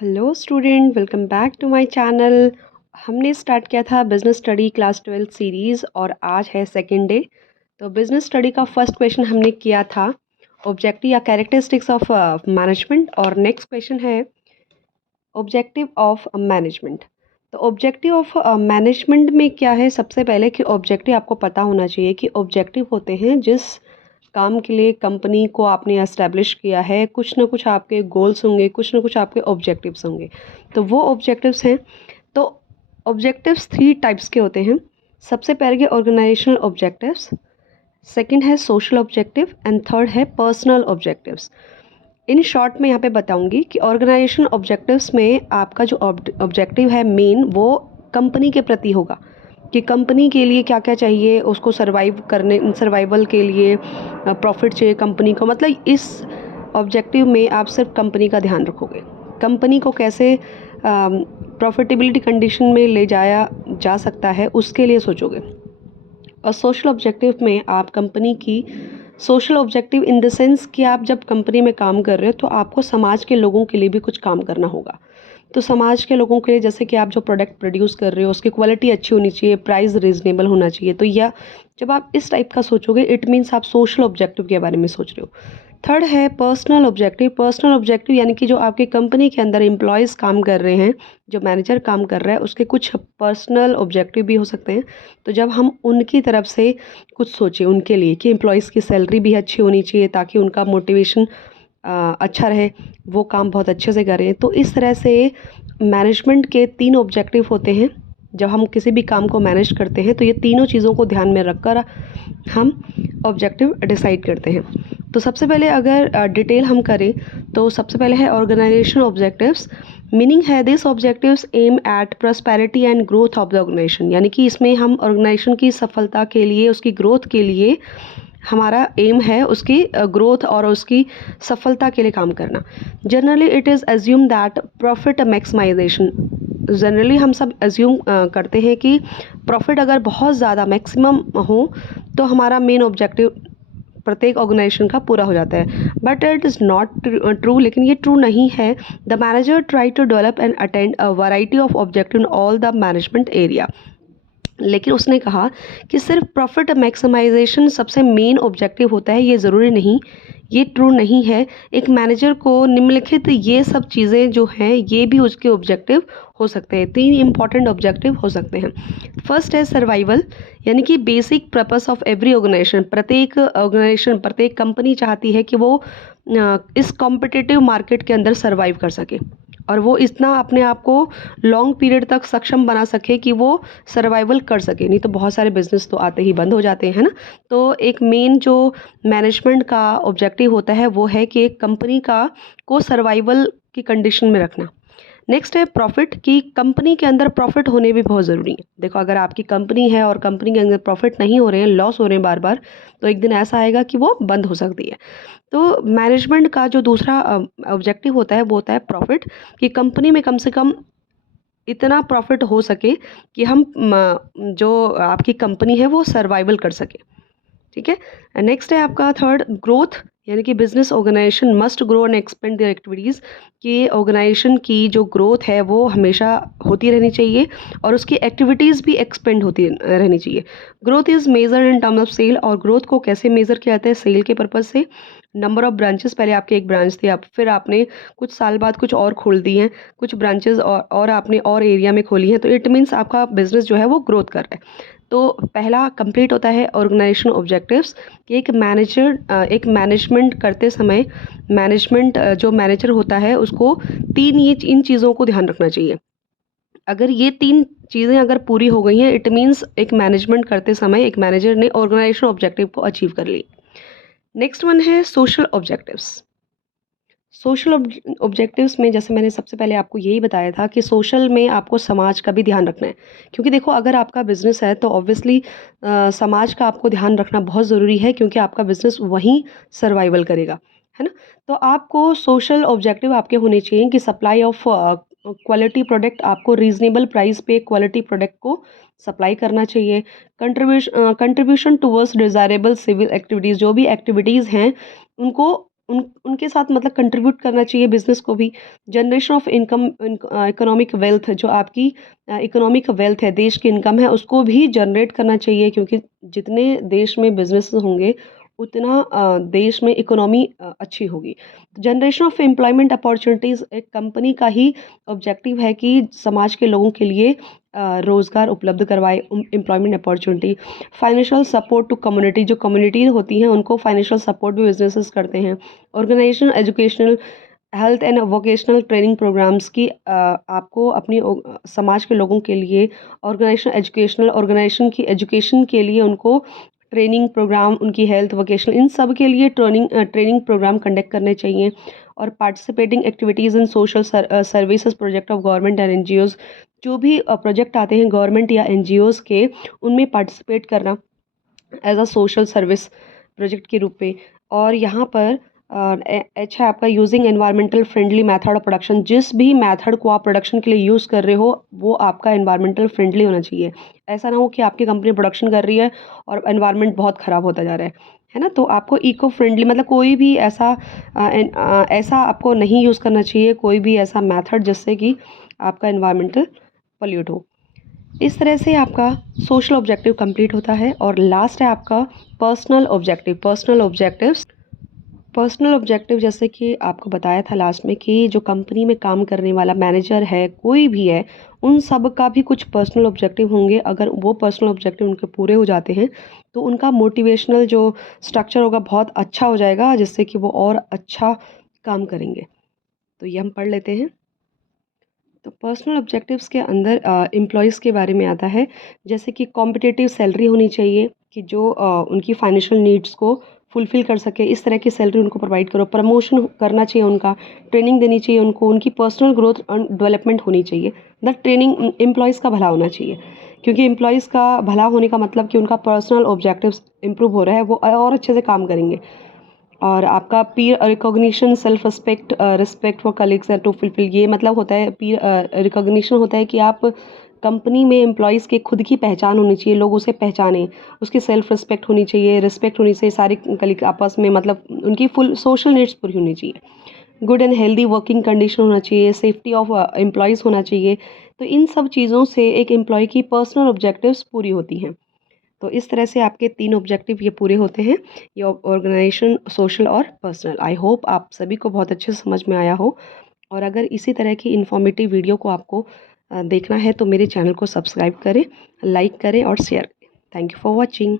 Hello student, welcome back to my channel. हमने start किया था बिजनेस स्टडी क्लास 12 सीरीज़ और आज है सेकंड डे। तो बिजनेस स्टडी का फर्स्ट क्वेश्चन हमने किया था ऑब्जेक्टिव या कैरेक्टरिस्टिक्स ऑफ मैनेजमेंट, और नेक्स्ट क्वेश्चन है ऑब्जेक्टिव ऑफ मैनेजमेंट। तो ऑब्जेक्टिव ऑफ मैनेजमेंट में क्या है, सबसे पहले कि ऑब्जेक्टिव आपको पता होना चाहिए कि ऑब्जेक्टिव होते हैं जिस काम के लिए कंपनी को आपने एस्टेब्लिश किया है, कुछ ना कुछ आपके गोल्स होंगे, कुछ ना कुछ आपके ऑब्जेक्टिव्स होंगे। तो वो ऑब्जेक्टिव्स हैं। तो ऑब्जेक्टिव्स 3 टाइप्स के होते हैं। सबसे पहले के ऑर्गेनाइजेशनल ऑब्जेक्टिव्स, सेकंड है सोशल ऑब्जेक्टिव एंड थर्ड है पर्सनल ऑब्जेक्टिव्स। इन शॉर्ट में यहाँ पे बताऊंगी कि ऑर्गेनाइजेशन ऑब्जेक्टिव्स में आपका जो ऑब्जेक्टिव है मेन, वो कंपनी के प्रति होगा कि कंपनी के लिए क्या क्या चाहिए, उसको सर्वाइवल के लिए प्रॉफिट चाहिए कंपनी को। मतलब इस ऑब्जेक्टिव में आप सिर्फ कंपनी का ध्यान रखोगे, कंपनी को कैसे प्रॉफिटेबिलिटी कंडीशन में ले जाया जा सकता है उसके लिए सोचोगे। और सोशल ऑब्जेक्टिव में आप कंपनी की social objective in the sense कि आप जब कंपनी में काम कर रहे हो तो आपको समाज के लोगों के लिए भी कुछ काम करना होगा। तो समाज के लोगों के लिए जैसे कि आप जो प्रोडक्ट प्रोड्यूस कर रहे हो उसकी क्वालिटी अच्छी होनी चाहिए, प्राइस रीजनेबल होना चाहिए। तो या जब आप इस टाइप का सोचोगे इट मीन्स आप सोशल ऑब्जेक्टिव के बारे में सोच रहे हो। थर्ड है पर्सनल ऑब्जेक्टिव। पर्सनल ऑब्जेक्टिव यानी कि जो आपके कंपनी के अंदर एम्प्लॉयज़ काम कर रहे हैं, जो मैनेजर काम कर रहा है, उसके कुछ पर्सनल ऑब्जेक्टिव भी हो सकते हैं। तो जब हम उनकी तरफ से कुछ सोचें उनके लिए कि एम्प्लॉयज़ की सैलरी भी अच्छी होनी चाहिए ताकि उनका मोटिवेशन अच्छा रहे, वो काम बहुत अच्छे से करें। तो इस तरह से मैनेजमेंट के 3 ऑब्जेक्टिव होते हैं। जब हम किसी भी काम को मैनेज करते हैं तो ये तीनों चीज़ों को ध्यान में रखकर हम ऑब्जेक्टिव डिसाइड करते हैं। तो सबसे पहले अगर डिटेल हम करें तो सबसे पहले है ऑर्गेनाइजेशन ऑब्जेक्टिव्स। मीनिंग है this objectives aim at prosperity and growth of the organisation. यानी कि इसमें हम ऑर्गेनाइजेशन की सफलता के लिए, उसकी ग्रोथ के लिए हमारा एम है उसकी ग्रोथ और उसकी सफलता के लिए काम करना। Generally it is assume that profit maximisation. Generally हम सब एज्यूम करते हैं कि प्रॉफिट अगर बहुत ज़्यादा मैक्सिमम हो तो हमारा मेन ऑब्जेक्टिव प्रत्येक ऑर्गेनाइजेशन का पूरा हो जाता है। But it is not true, लेकिन ये ट्रू नहीं है। The manager try to develop and attend a variety of objective in all the management area. लेकिन उसने कहा कि सिर्फ प्रॉफिट मैक्सिमाइजेशन सबसे मेन ऑब्जेक्टिव होता है, ये ज़रूरी नहीं, ये ट्रू नहीं है। एक मैनेजर को निम्नलिखित ये सब चीज़ें जो हैं ये भी उसके ऑब्जेक्टिव हो सकते हैं। 3 इंपॉर्टेंट ऑब्जेक्टिव हो सकते हैं। फर्स्ट है सर्वाइवल, यानी कि basic purpose of every organisation. प्रत्येक प्रत्येक कंपनी चाहती है कि वो इस कॉम्पिटिटिव मार्केट के अंदर सर्वाइव कर सके और वो इतना अपने आप को लॉन्ग पीरियड तक सक्षम बना सके कि वो सर्वाइवल कर सके। नहीं तो बहुत सारे बिजनेस तो आते ही बंद हो जाते हैं ना। तो एक मेन जो मैनेजमेंट का ऑब्जेक्टिव होता है वो है कि एक कंपनी का को सर्वाइवल की कंडीशन में रखना। नेक्स्ट है प्रॉफिट, की कंपनी के अंदर प्रॉफिट होने भी बहुत ज़रूरी है। देखो अगर आपकी कंपनी है और कंपनी के अंदर प्रॉफिट नहीं हो रहे हैं, लॉस हो रहे हैं बार बार, तो एक दिन ऐसा आएगा कि वो बंद हो सकती है। तो मैनेजमेंट का जो दूसरा ऑब्जेक्टिव होता है वो होता है प्रॉफिट, कि कंपनी में कम से कम इतना प्रॉफिट हो सके कि हम जो आपकी कंपनी है वो सर्वाइवल कर सके। ठीक है। नेक्स्ट है आपका थर्ड ग्रोथ, यानी कि business organisation must grow and expand their activities. कि ऑर्गेनाइजेशन की जो ग्रोथ है वो हमेशा होती रहनी चाहिए और उसकी एक्टिविटीज़ भी एक्सपेंड होती रहनी चाहिए। Growth is measure in term of sale, और ग्रोथ को कैसे मेज़र किया जाता है, सेल के पर्पज़ से। नंबर ऑफ ब्रांचेस, पहले आपके एक ब्रांच थी, अब फिर आपने कुछ साल बाद कुछ और खोल दी हैं, कुछ ब्रांचेस और आपने और एरिया में खोली हैं, तो इट मीन्स आपका बिजनेस जो है वो ग्रोथ कर रहा है। तो पहला कंप्लीट होता है ऑर्गेनाइजेशन ऑब्जेक्टिव्स कि एक मैनेजमेंट करते समय जो मैनेजर होता है उसको इन चीज़ों को ध्यान रखना चाहिए। अगर ये 3 चीज़ें अगर पूरी हो गई हैं इट मीन्स एक मैनेजमेंट करते समय एक मैनेजर ने ऑर्गेनाइजेशन ऑब्जेक्टिव को अचीव कर ली। नेक्स्ट वन है सोशल ऑब्जेक्टिव्स। सोशल ऑब्जेक्टिव्स में जैसे मैंने सबसे पहले आपको यही बताया था कि सोशल में आपको समाज का भी ध्यान रखना है। क्योंकि देखो अगर आपका बिजनेस है तो ऑब्वियसली समाज का आपको ध्यान रखना बहुत ज़रूरी है, क्योंकि आपका बिजनेस वहीं सर्वाइवल करेगा, है ना। तो आपको सोशल ऑब्जेक्टिव आपके होने चाहिए कि सप्लाई ऑफ क्वालिटी प्रोडक्ट, आपको रीजनेबल प्राइस पे क्वालिटी प्रोडक्ट को सप्लाई करना चाहिए। Contribution towards desirable civil activities, जो भी एक्टिविटीज़ हैं उनको उनके साथ मतलब कंट्रीब्यूट करना चाहिए बिज़नेस को भी। Generation of income economic wealth, जो आपकी इकोनॉमिक वेल्थ है, देश की इनकम है, उसको भी जनरेट करना चाहिए, क्योंकि जितने देश में बिज़नेस होंगे उतना देश में इकोनॉमी अच्छी होगी। जनरेशन ऑफ एम्प्लॉयमेंट अपॉर्चुनिटीज़ एक कंपनी का ही ऑब्जेक्टिव है कि समाज के लोगों के लिए रोज़गार उपलब्ध करवाए, employment opportunity. Financial support to community, जो कम्युनिटी होती हैं उनको फाइनेंशियल सपोर्ट भी बिजनेसेस करते हैं। Organisation educational health and vocational training programs की आपको अपनी समाज के लोगों के लिए ऑर्गेनाइजेशन एजुकेशनल ऑर्गेनाइजेशन की एजुकेशन के लिए उनको ट्रेनिंग प्रोग्राम, उनकी हेल्थ वोकेशनल, इन सब के लिए ट्रेनिंग प्रोग्राम कंडक्ट करने चाहिए। और participating activities in social services project of government and NGOs, जो भी प्रोजेक्ट आते हैं गवर्नमेंट या एनजीओज के, उनमें पार्टिसिपेट करना as a social service project के रूप में। और यहाँ पर एच है आपका using environmental friendly method of production. जिस भी मेथड को आप प्रोडक्शन के लिए यूज़ कर रहे हो वो आपका एनवायरमेंटल फ्रेंडली होना चाहिए। ऐसा ना हो कि आपकी कंपनी प्रोडक्शन कर रही है और एनवायरनमेंट बहुत ख़राब होता जा रहा है ना। तो आपको इको फ्रेंडली मतलब कोई भी ऐसा आपको नहीं यूज़ करना चाहिए, कोई भी ऐसा मेथड जिससे कि आपका एनवायरमेंटल पॉल्यूट हो। इस तरह से आपका सोशल ऑब्जेक्टिव कंप्लीट होता है। और लास्ट है आपका पर्सनल ऑब्जेक्टिव। पर्सनल ऑब्जेक्टिव जैसे कि आपको बताया था लास्ट में कि जो कंपनी में काम करने वाला मैनेजर है, कोई भी है, उन सब का भी कुछ पर्सनल ऑब्जेक्टिव होंगे। अगर वो पर्सनल ऑब्जेक्टिव उनके पूरे हो जाते हैं तो उनका मोटिवेशनल जो स्ट्रक्चर होगा बहुत अच्छा हो जाएगा, जिससे कि वो और अच्छा काम करेंगे। तो ये हम पढ़ लेते हैं। तो पर्सनल ऑब्जेक्टिव्स के अंदर एम्प्लॉयज़ के बारे में आता है, जैसे कि कॉम्पिटिटिव सैलरी होनी चाहिए कि जो उनकी फाइनेंशियल नीड्स को फुलफ़िल कर सके, इस तरह की सैलरी उनको प्रोवाइड करो। प्रमोशन करना चाहिए उनका, ट्रेनिंग देनी चाहिए उनको, उनकी पर्सनल ग्रोथ एंड डेवलपमेंट होनी चाहिए। द ट्रेनिंग एम्प्लॉयज़ का भला होना चाहिए, क्योंकि एम्प्लॉयज़ का भला होने का मतलब कि उनका पर्सनल ऑब्जेक्टिव्स इम्प्रूव हो रहा है, वो और अच्छे से काम करेंगे। और आपका peer recognition, self respect, respect for colleagues and to fulfil, ये मतलब होता है पीयर रिकॉग्निशन होता है कि आप कंपनी में एम्प्लॉयज़ के खुद की पहचान होनी चाहिए, लोग उसे पहचानें, उसकी सेल्फ रिस्पेक्ट होनी चाहिए, रिस्पेक्ट होनी चाहिए, सारे कलीग आपस में मतलब उनकी फुल सोशल नीड्स पूरी होनी चाहिए। Good and healthy working condition होना चाहिए, सेफ्टी ऑफ एम्प्लॉयज़ होना चाहिए। तो इन सब चीज़ों से एक एम्प्लॉय की पर्सनल ऑब्जेक्टिव्स पूरी होती हैं। तो इस तरह से आपके 3 ऑब्जेक्टिव ये पूरे होते हैं, ये ऑर्गेनाइजेशन, सोशल और पर्सनल। आई होप आप सभी को बहुत अच्छे से समझ में आया हो। और अगर इसी तरह की इन्फॉर्मेटिव वीडियो को आपको देखना है तो मेरे चैनल को सब्सक्राइब करें, लाइक करें और शेयर करें। Thank you for watching.